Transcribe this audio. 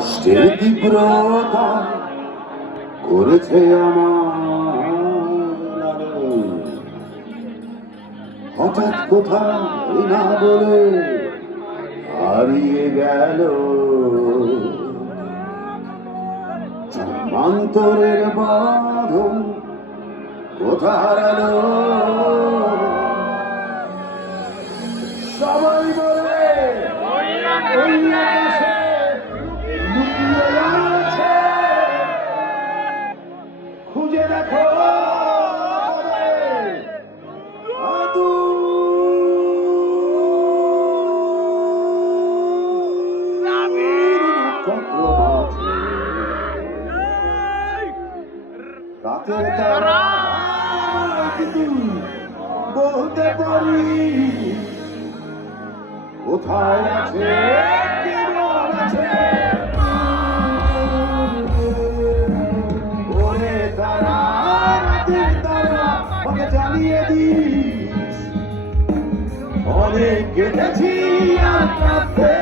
কষ্টের তীব্রতা করেছে আমার, হঠাৎ কোথায় না বলে হারিয়ে গেল জন্মান্তরের বাঁধন, কোথা হারালো সবাই বলে ওই আকাশে লুকিয়ে আছে, খুঁজে দেখো রাতের তারা বলতে পারি কোথায় আছে, কেমন আছে। ওরে তারা, রাতের তারা, ওকে জানিয়ে দিস অনেক কেটেছি আর কাঁদতে